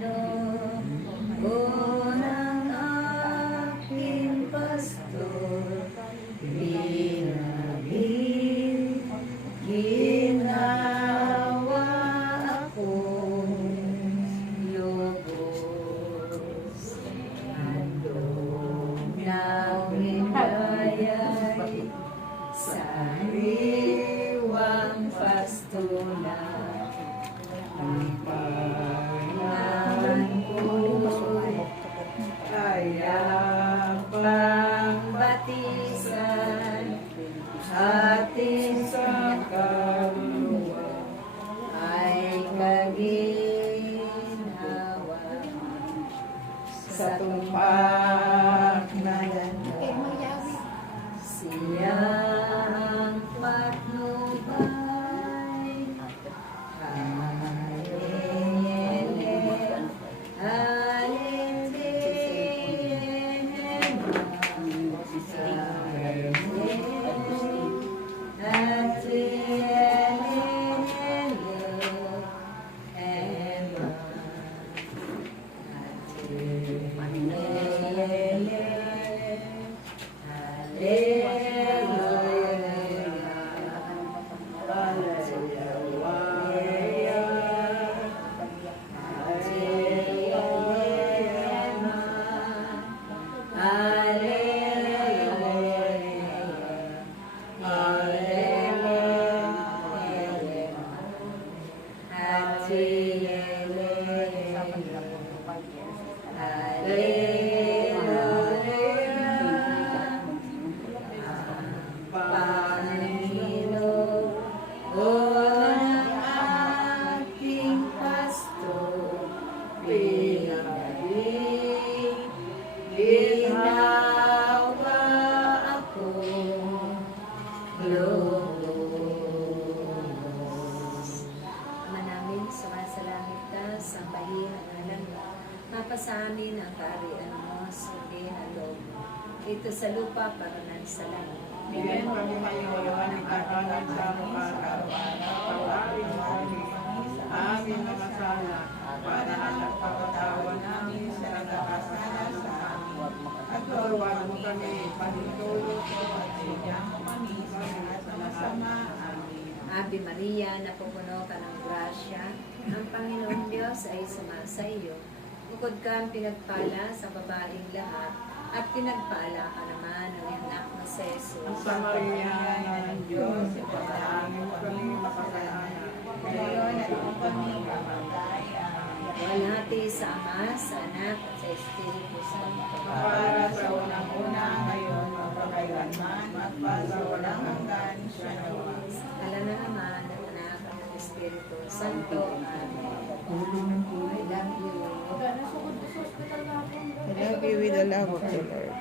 ng aking pastor, pinagin, ginawa akong lubos, handog ng hikaya'y sariwang pastula. Kaya pang batisan atin sa kaluluwa ay kaginawa sa tumpak na ganda. Siya ang patnubay, ginawa akong lubos. Ama namin, sumasalangit ka, sambahin ang ngalan mo. Mapasa amin ang kaharian mo, sundin ang loob mo. Ito sa lupa para nan sa langit. Bigyan kami ngayon ang araw sa araw-araw. Pag-aari mo kami sa aming mga sala para ang pagkatawa namin sa nagkakasala sa amin. At huwag mo kami panitulog at sinyang mo kami sa lahat ng masama. Amen. Ave Maria, napupuno ka ng grasya, ang Panginoong Diyos ay sumasa iyo. Bukod kang pinagpala sa babaeng lahat, at pinagpala ka naman ng anak na si Jesus. Sa Maria ng Diyos, ipanalangin mo kami makasalanan. Ngayon at ang kami kamatayan. Walhati sa Ama, sa Anak, at sa Espiritu Santo. Para sa unang-una, ngayon, magpakailanman, at para sa walang hanggan, siya nawa. Ala na naman ng Anak at ng Espiritu Santo. Amen. I love you. I love you with the love of the Lord.